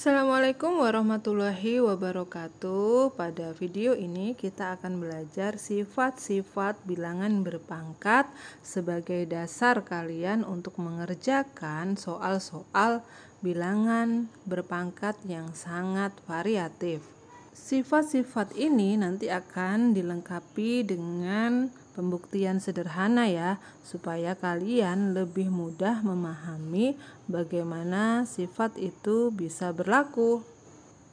Assalamualaikum warahmatullahi wabarakatuh. Pada video ini kita akan belajar sifat-sifat bilangan berpangkat sebagai dasar kalian untuk mengerjakan soal-soal bilangan berpangkat yang sangat variatif. Sifat-sifat ini nanti akan dilengkapi dengan pembuktian sederhana ya, supaya kalian lebih mudah memahami bagaimana sifat itu bisa berlaku.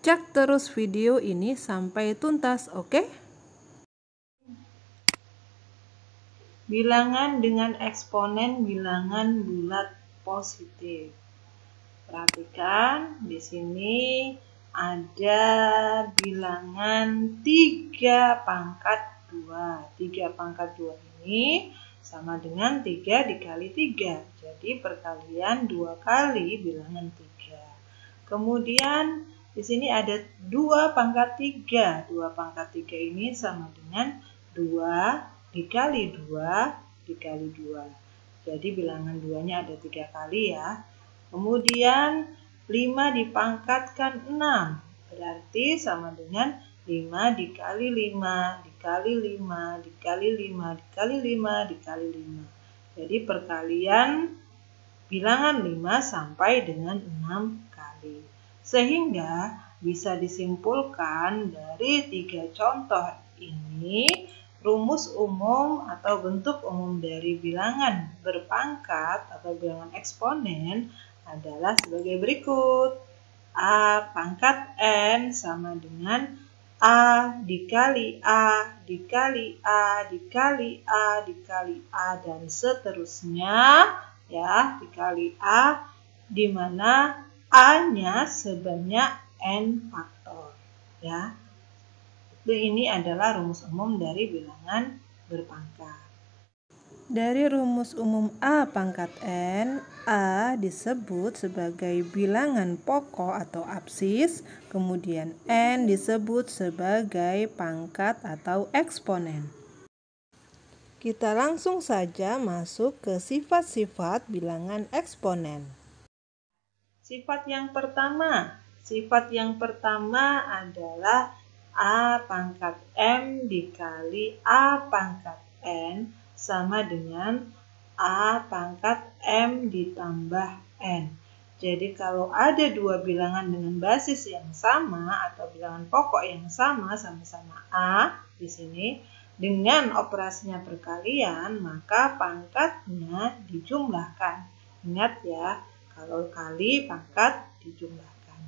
Cek terus video ini sampai tuntas, oke? Bilangan dengan eksponen bilangan bulat positif. Perhatikan di sini ada bilangan 3 pangkat 2. 3 pangkat 2 ini sama dengan 3 dikali 3. Jadi perkalian 2 kali bilangan 3. Kemudian di sini ada 2 pangkat 3. 2 pangkat 3 ini sama dengan 2 dikali 2 dikali 2. Jadi bilangan 2-nya ada 3 kali ya. Kemudian 5 dipangkatkan 6, berarti sama dengan 5 dikali 5, dikali 5, dikali 5, dikali 5, dikali 5. Jadi perkalian bilangan 5 sampai dengan 6 kali. Sehingga bisa disimpulkan dari 3 contoh ini, rumus umum atau bentuk umum dari bilangan berpangkat atau bilangan eksponen adalah sebagai berikut. A pangkat N sama dengan A dikali A dikali A dikali A dikali A dan seterusnya ya, dikali A, di mana A-nya sebanyak N faktor ya. Ini adalah rumus umum dari bilangan berpangkat. Dari rumus umum A pangkat N, A disebut sebagai bilangan pokok atau absis, kemudian N disebut sebagai pangkat atau eksponen. Kita langsung saja masuk ke sifat-sifat bilangan eksponen. Sifat yang pertama adalah A pangkat M dikali A pangkat N sama dengan A pangkat M ditambah N. Jadi kalau ada dua bilangan dengan basis yang sama atau bilangan pokok yang sama, sama-sama A di sini, dengan operasinya perkalian, maka pangkatnya dijumlahkan. Ingat ya, kalau kali pangkat dijumlahkan.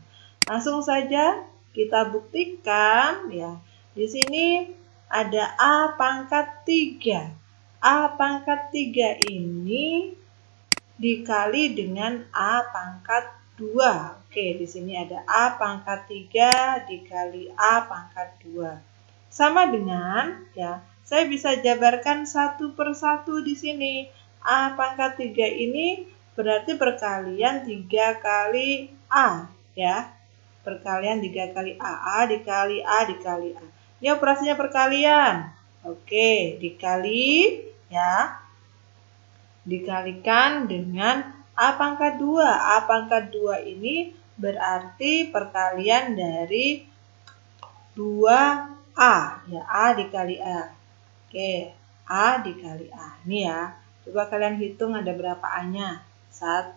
Langsung saja kita buktikan ya. Di sini ada A pangkat 3. A pangkat 3 ini dikali dengan A pangkat 2. Oke, di sini ada A pangkat 3 dikali A pangkat 2. Sama dengan ya, saya bisa jabarkan satu persatu di sini. A pangkat 3 ini berarti perkalian 3 kali A ya. Perkalian 3 kali A dikali A dikali A. Ini operasinya perkalian. Oke, dikali ya, dikalikan dengan A pangkat 2. A pangkat 2 ini berarti perkalian dari 2A. Ya, A dikali A. Oke, A dikali A. Ini ya, coba kalian hitung ada berapa A-nya. 1,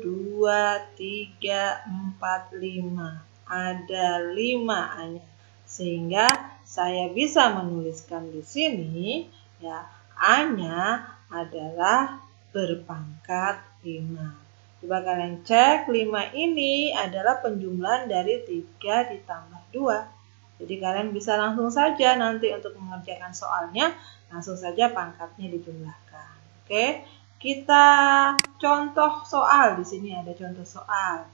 2, 3, 4, 5. Ada 5 A-nya. Sehingga saya bisa menuliskan di sini ya, A-nya adalah berpangkat 5. Coba kalian cek, 5 ini adalah penjumlahan dari 3 ditambah 2. Jadi kalian bisa langsung saja nanti untuk mengerjakan soalnya, langsung saja pangkatnya dijumlahkan. Oke, kita contoh soal. Di sini ada contoh soal.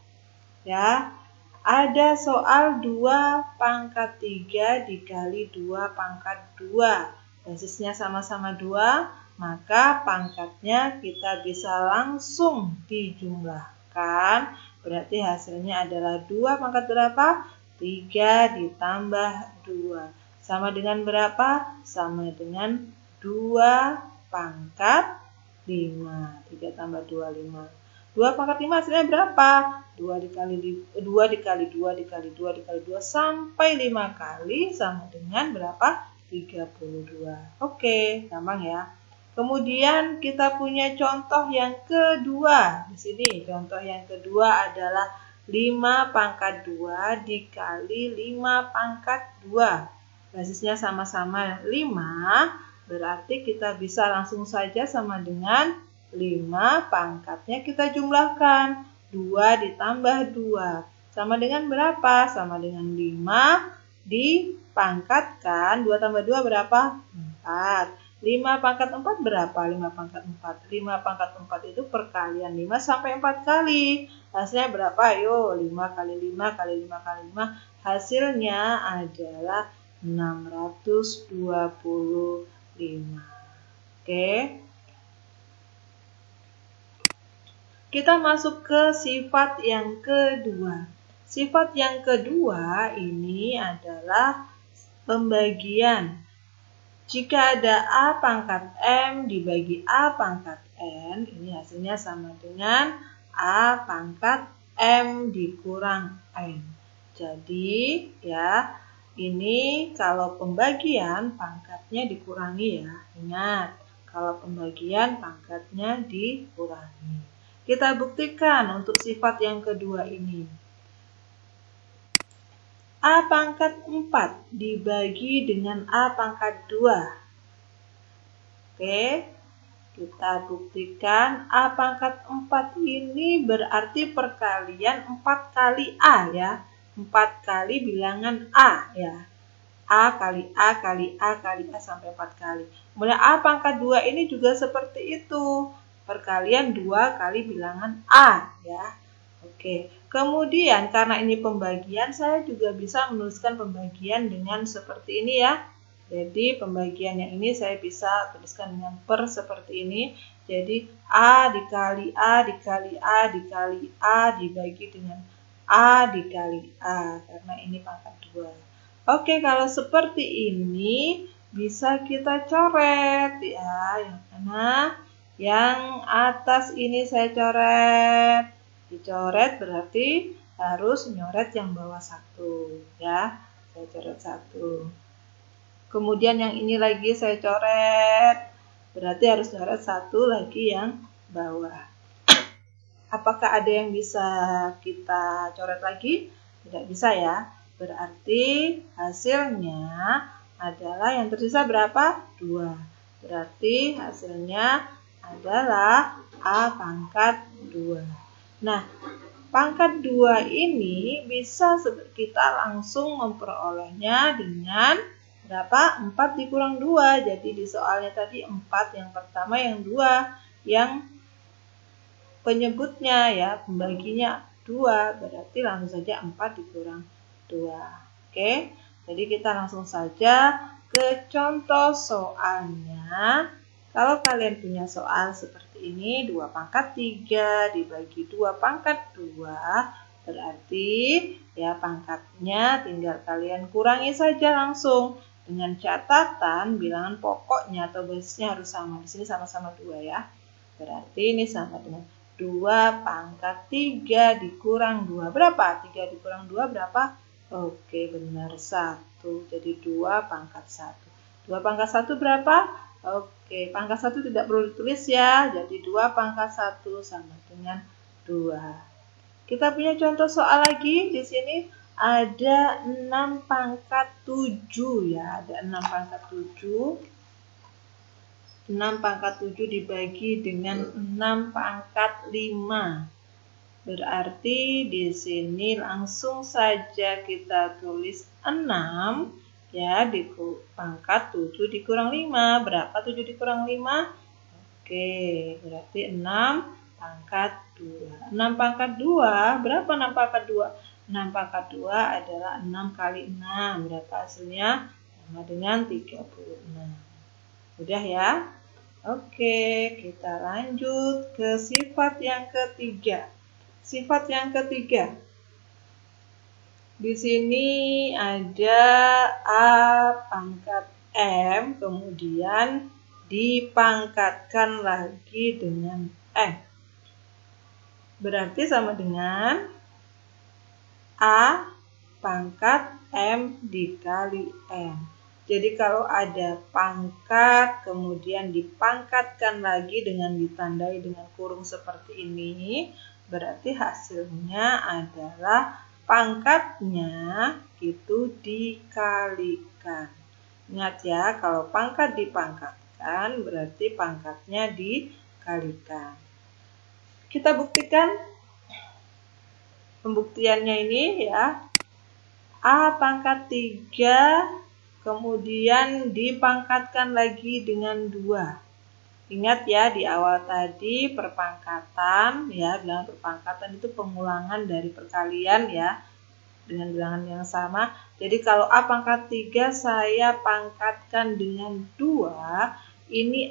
Ya, ada soal 2 pangkat 3 dikali 2 pangkat 2. Basisnya sama-sama 2, maka pangkatnya kita bisa langsung dijumlahkan. Berarti hasilnya adalah 2 pangkat berapa? 3 ditambah 2. Sama dengan berapa? Sama dengan 2 pangkat 5. 3 tambah 2, 5. 2 pangkat 5 hasilnya berapa? 2 dikali 2 dikali 2 dikali 2 dikali 2 sampai 5 kali sama dengan berapa? 32. Oke, gampang ya. Kemudian kita punya contoh yang kedua. Di sini contoh yang kedua adalah 5 pangkat 2 dikali 5 pangkat 2. Basisnya sama-sama 5, berarti kita bisa langsung saja sama dengan 5 pangkatnya kita jumlahkan. 2 ditambah 2. Sama dengan berapa? Sama dengan 5 dipangkatkan. 2 tambah 2 berapa? 4. 5 pangkat 4 berapa? 5 pangkat 4. 5 pangkat 4 itu perkalian 5 sampai 4 kali. Hasilnya berapa? Ayo, 5 kali 5 kali 5 kali 5. Hasilnya adalah 625. Oke. Kita masuk ke sifat yang kedua. Sifat yang kedua ini adalah pembagian. Jika ada A pangkat M dibagi A pangkat N, ini hasilnya sama dengan A pangkat M dikurang N. Jadi, ya, ini kalau pembagian pangkatnya dikurangi ya. Ingat, kalau pembagian pangkatnya dikurangi. Kita buktikan untuk sifat yang kedua ini. A pangkat 4 dibagi dengan A pangkat 2. Oke, kita buktikan A pangkat 4 ini berarti perkalian 4 kali A ya. 4 kali bilangan A ya. A kali A kali A kali A sampai 4 kali. Kemudian A pangkat 2 ini juga seperti itu. Perkalian 2 kali bilangan A ya. Oke, kemudian karena ini pembagian, saya juga bisa menuliskan pembagian dengan seperti ini ya. Jadi pembagian yang ini saya bisa tuliskan dengan per seperti ini. Jadi A dikali A dikali A dikali A dibagi dengan A dikali A. Karena ini pangkat 2. Oke, kalau seperti ini bisa kita coret ya. Yang mana? Yang atas ini saya coret. Dicoret berarti harus nyoret yang bawah 1 ya. Saya coret 1. Kemudian yang ini lagi saya coret. Berarti harus nyoret 1 lagi yang bawah. Apakah ada yang bisa kita coret lagi? Tidak bisa ya. Berarti hasilnya adalah yang tersisa berapa? 2. Berarti hasilnya adalah A pangkat 2. Nah, pangkat 2 ini bisa kita langsung memperolehnya dengan berapa? 4 dikurang 2. Jadi di soalnya tadi 4 yang pertama, yang 2 yang penyebutnya ya, pembaginya 2. Berarti langsung saja 4 dikurang 2. Oke, jadi kita langsung saja ke contoh soalnya. Kalau kalian punya soal seperti ini, 2 pangkat 3 dibagi 2 pangkat 2, berarti ya pangkatnya tinggal kalian kurangi saja langsung. Dengan catatan bilangan pokoknya atau basisnya harus sama. Di sini sama-sama 2 ya. Berarti ini sama dengan 2 pangkat 3 dikurang 2. Berapa? 3 dikurang 2 berapa? Oke, benar 1. Jadi 2 pangkat 1. 2 pangkat 1 berapa? Oke, pangkat 1 tidak perlu ditulis ya. Jadi 2 pangkat 1 sama dengan 2. Kita punya contoh soal lagi. Di sini ada 6 pangkat 7 ya. Ada 6 pangkat 7. 6 pangkat 7 dibagi dengan 6 pangkat 5. Berarti di sini langsung saja kita tulis 6. Ya, di pangkat 7 dikurang 5. Berapa 7 dikurang 5? Oke, berarti 6 pangkat 2. 6 pangkat 2, berapa 6 pangkat 2? 6 pangkat 2 adalah 6 kali 6. Berapa hasilnya? Sama dengan 36. Udah ya? Oke, kita lanjut ke sifat yang ketiga. Sifat yang ketiga. Di sini ada A pangkat M, kemudian dipangkatkan lagi dengan M. berarti sama dengan A pangkat M dikali N. Jadi kalau ada pangkat, kemudian dipangkatkan lagi dengan ditandai dengan kurung seperti ini, berarti hasilnya adalah pangkatnya itu dikalikan. Ingat ya, kalau pangkat dipangkatkan, berarti pangkatnya dikalikan. Kita buktikan pembuktiannya ini ya. A pangkat 3 kemudian dipangkatkan lagi dengan 2. Ingat ya, di awal tadi perpangkatan ya, bilangan perpangkatan itu pengulangan dari perkalian ya dengan bilangan yang sama. Jadi kalau A pangkat 3 saya pangkatkan dengan 2, ini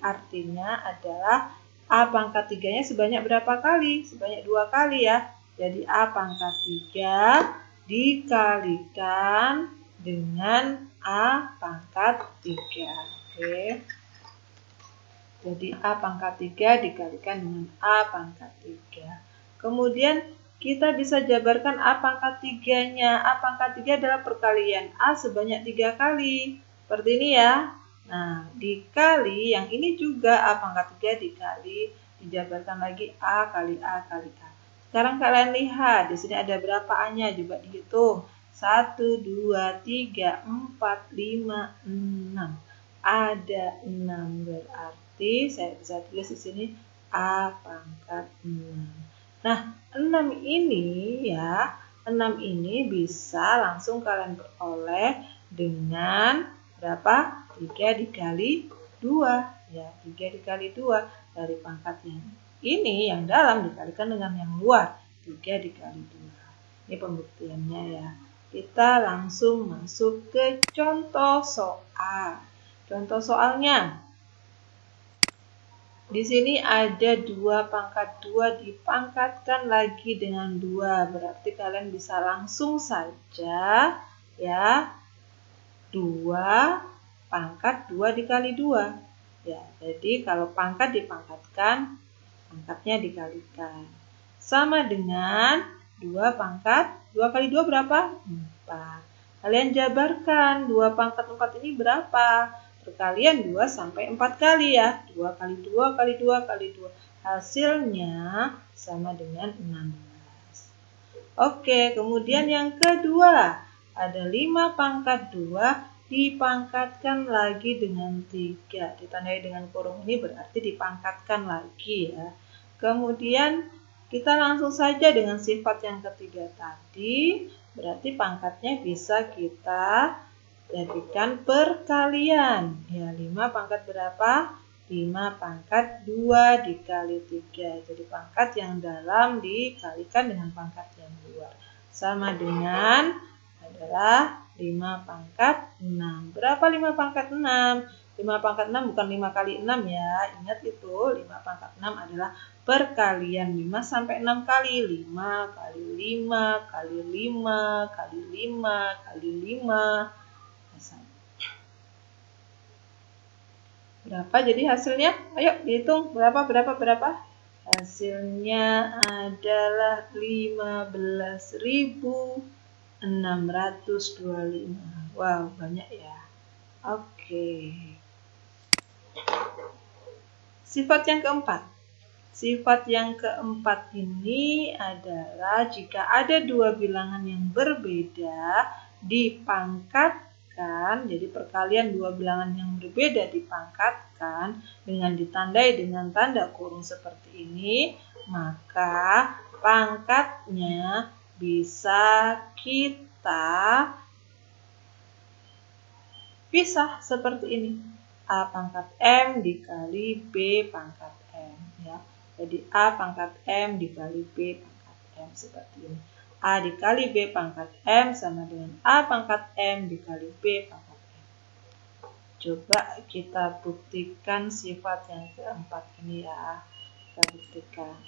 artinya adalah A pangkat 3-nya sebanyak berapa kali? Sebanyak 2 kali ya. Jadi A pangkat 3 dikalikan dengan A pangkat 3. Oke. Jadi A pangkat 3 dikalikan dengan A pangkat 3. Kemudian kita bisa jabarkan A pangkat 3-nya. A pangkat 3 adalah perkalian A sebanyak 3 kali. Seperti ini ya. Nah, dikali yang ini juga A pangkat 3 dikali, dijabarkan lagi A kali A kali A. Sekarang kalian lihat, di sini ada berapa A-nya? Coba dihitung. 1, 2, 3, 4, 5, 6. Ada 6 berarti saya bisa tulis di sini A pangkat 6. Nah, 6 ini ya, 6 ini bisa langsung kalian peroleh dengan berapa? 3 dikali 2. Ya, 3 dikali 2 dari pangkat yang ini yang dalam dikalikan dengan yang luar. 3 dikali 2. Ini pembuktiannya ya. Kita langsung masuk ke contoh soal. Contoh soalnya. Di sini ada 2 pangkat 2 dipangkatkan lagi dengan 2. Berarti kalian bisa langsung saja ya 2 pangkat 2 dikali 2. Ya, jadi kalau pangkat dipangkatkan, pangkatnya dikalikan. Sama dengan 2 pangkat 2 kali 2 berapa? 4. Kalian jabarkan 2 pangkat 4 ini berapa? Perkalian 2 sampai 4 kali ya. 2 kali 2 kali 2 kali 2. Hasilnya sama dengan 16. Oke, kemudian yang kedua. Ada 5 pangkat 2 dipangkatkan lagi dengan 3. Ditandai dengan kurung ini berarti dipangkatkan lagi ya. Kemudian kita langsung saja dengan sifat yang ketiga tadi. Berarti pangkatnya bisa kita jadikan perkalian. Ya, 5 pangkat berapa? 5 pangkat 2 dikali 3. Jadi pangkat yang dalam dikalikan dengan pangkat yang luar. Sama dengan adalah 5 pangkat 6. Berapa 5 pangkat 6? 5 pangkat 6 bukan 5 kali 6 ya. Ingat itu 5 pangkat 6 adalah perkalian 5 sampai 6 kali. 5 kali 5 kali 5 kali 5 kali 5. Berapa jadi hasilnya? Ayo dihitung. Berapa? Hasilnya adalah 15.625. Wow, banyak ya. Oke. Sifat yang keempat. Sifat yang keempat ini adalah jika ada 2 bilangan yang berbeda dipangkatkan, jadi perkalian 2 bilangan yang berbeda dipangkatkan dengan ditandai dengan tanda kurung seperti ini, maka pangkatnya bisa kita pisah seperti ini. A pangkat M dikali B pangkat M ya. Jadi A pangkat M dikali B pangkat M seperti ini. A dikali B pangkat M sama dengan A pangkat M dikali B pangkat M. Coba kita buktikan sifat yang keempat ini ya. Kita buktikan.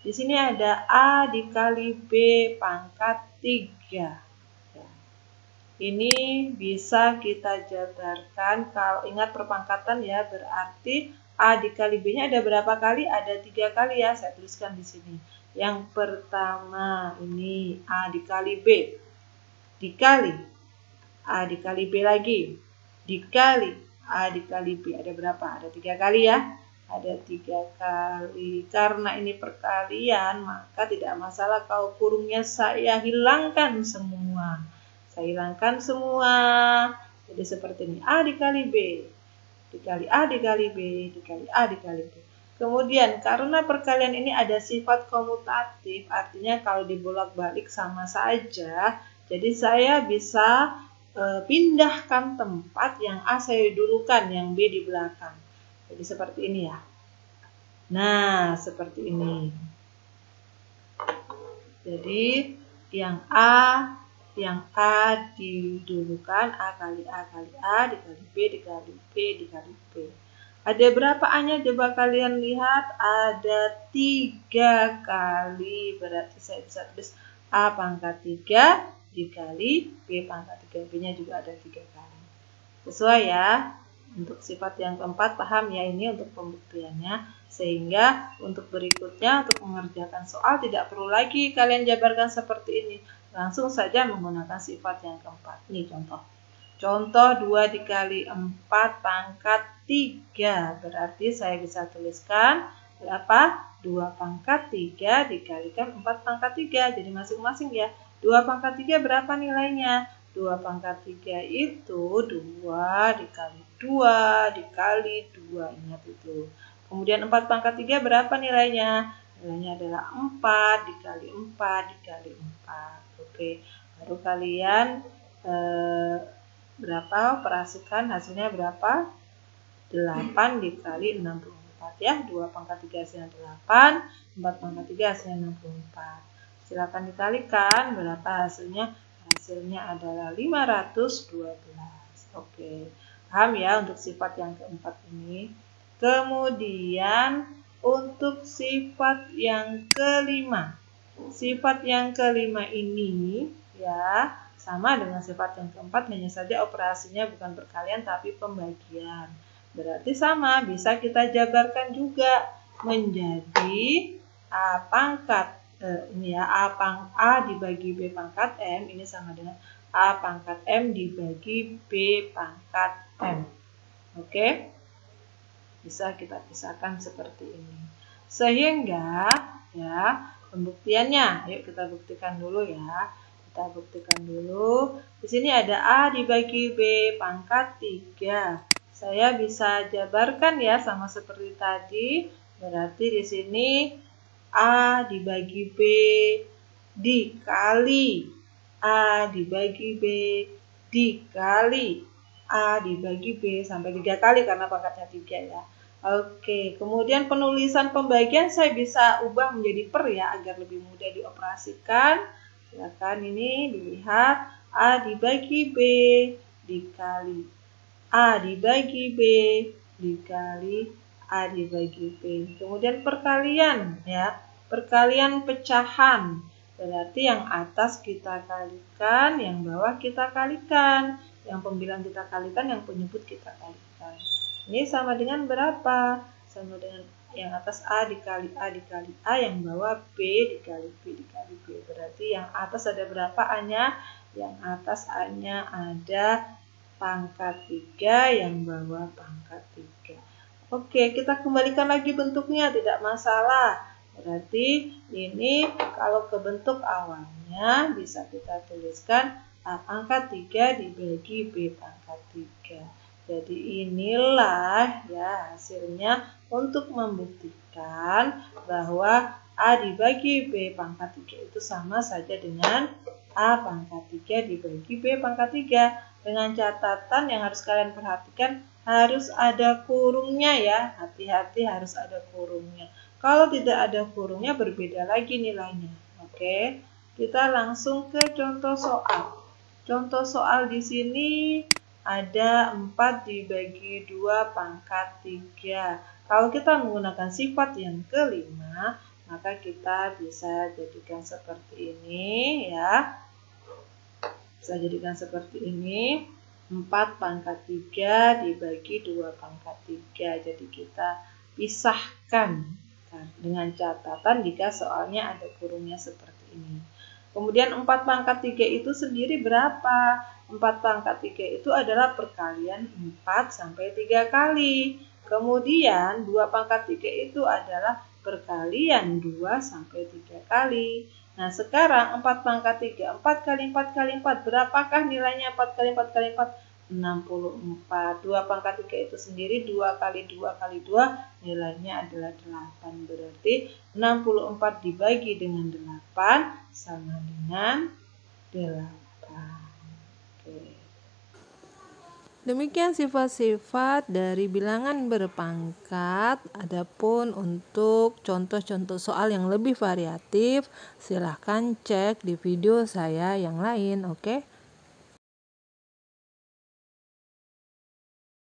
Di sini ada A dikali B pangkat 3. Ini bisa kita jabarkan, kalau ingat perpangkatan ya, berarti A dikali B-nya ada berapa kali? Ada 3 kali ya, saya tuliskan di sini. Yang pertama ini A dikali B, dikali A dikali B lagi, dikali A dikali B. Ada berapa? Ada 3 kali ya. Ada 3 kali. Karena ini perkalian, maka tidak masalah kalau kurungnya saya hilangkan semua. Saya hilangkan semua. Jadi seperti ini. A dikali B, dikali A dikali B, dikali A dikali B. Kemudian karena perkalian ini ada sifat komutatif, artinya kalau dibolak-balik sama saja. Jadi saya bisa pindahkan tempat, yang A saya dulukan, yang B di belakang. Jadi seperti ini ya. Nah, seperti ini. Jadi yang A didulukan, A kali A kali A dikali B dikali B dikali B. Ada berapa A-nya? Coba kalian lihat, ada 3 kali. Berarti saya bisa tulis A pangkat 3 dikali B pangkat 3. B-nya juga ada 3 kali. Sesuai ya. Untuk sifat yang keempat, paham ya ini untuk pembuktiannya. Sehingga untuk berikutnya, untuk mengerjakan soal tidak perlu lagi kalian jabarkan seperti ini. Langsung saja menggunakan sifat yang keempat. Ini contoh. Contoh 2 dikali 4 pangkat 3. Berarti saya bisa tuliskan berapa? 2 pangkat 3 dikalikan 4 pangkat 3. Jadi masing-masing ya. 2 pangkat 3 berapa nilainya? 2 pangkat 3 itu 2 dikali 2 dikali 2. Ingat itu. Kemudian 4 pangkat 3 berapa nilainya? Nilainya adalah 4 dikali 4 dikali 4. Oke, baru kalian berapa? Operasikan hasilnya berapa? 8 dikali 64 ya. 2 pangkat 3 hasilnya 8, 4 pangkat 3 hasilnya 64. Silakan dikalikan berapa hasilnya? Hasilnya adalah 512. Oke, paham ya untuk sifat yang keempat ini. Kemudian untuk sifat yang kelima. Sifat yang kelima ini ya sama dengan sifat yang keempat, hanya saja operasinya bukan perkalian tapi pembagian. Berarti sama, bisa kita jabarkan juga menjadi A pangkat ini ya, A dibagi B pangkat M ini sama dengan A pangkat M dibagi B pangkat M. Oke? Bisa kita pisahkan seperti ini. Sehingga ya, pembuktiannya, yuk kita buktikan dulu ya. Kita buktikan dulu. Di sini ada A dibagi B pangkat 3. Saya bisa jabarkan ya sama seperti tadi. Berarti di sini A dibagi B dikali A dibagi B dikali A dibagi B sampai 3 kali karena pangkatnya 3 ya. Oke, kemudian penulisan pembagian saya bisa ubah menjadi per ya agar lebih mudah dioperasikan. Silakan ini dilihat, A dibagi B dikali A dibagi B dikali A dibagi B. Kemudian perkalian ya, perkalian pecahan. Berarti yang atas kita kalikan, yang bawah kita kalikan. Yang pembilang kita kalikan, yang penyebut kita kalikan. Ini sama dengan berapa? Sama dengan yang atas A dikali A dikali A, yang bawah B dikali B dikali B. Berarti yang atas ada berapa A-nya? Yang atas A-nya ada pangkat 3, yang bawah pangkat 3. Oke, kita kembalikan lagi bentuknya, tidak masalah. Berarti ini kalau ke bentuk awalnya bisa kita tuliskan A pangkat 3 dibagi B pangkat 3. Jadi inilah ya hasilnya untuk membuktikan bahwa A dibagi B pangkat 3 itu sama saja dengan A pangkat 3 dibagi B pangkat 3. Dengan catatan yang harus kalian perhatikan, harus ada kurungnya ya. Hati-hati harus ada kurungnya. Kalau tidak ada kurungnya berbeda lagi nilainya. Oke, kita langsung ke contoh soal. Contoh soal di sini ada 4 dibagi 2 pangkat 3. Kalau kita menggunakan sifat yang kelima, maka kita bisa jadikan seperti ini ya. Bisa jadikan seperti ini. 4 pangkat 3 dibagi 2 pangkat 3. Jadi kita pisahkan dengan catatan jika soalnya ada kurungnya seperti ini. Kemudian 4 pangkat 3 itu sendiri berapa? 4 pangkat 3 itu adalah perkalian 4 sampai 3 kali. Kemudian 2 pangkat 3 itu adalah perkalian 2 sampai 3 kali. Nah, sekarang 4 pangkat 3, 4 kali 4 kali 4, berapakah nilainya 4 kali 4 kali 4? 64. 2 pangkat 3 itu sendiri 2 kali 2 kali 2 nilainya adalah 8. Berarti 64 dibagi dengan 8 sama dengan 8. Oke. Demikian sifat-sifat dari bilangan berpangkat. Adapun untuk contoh-contoh soal yang lebih variatif, silahkan cek di video saya yang lain, oke?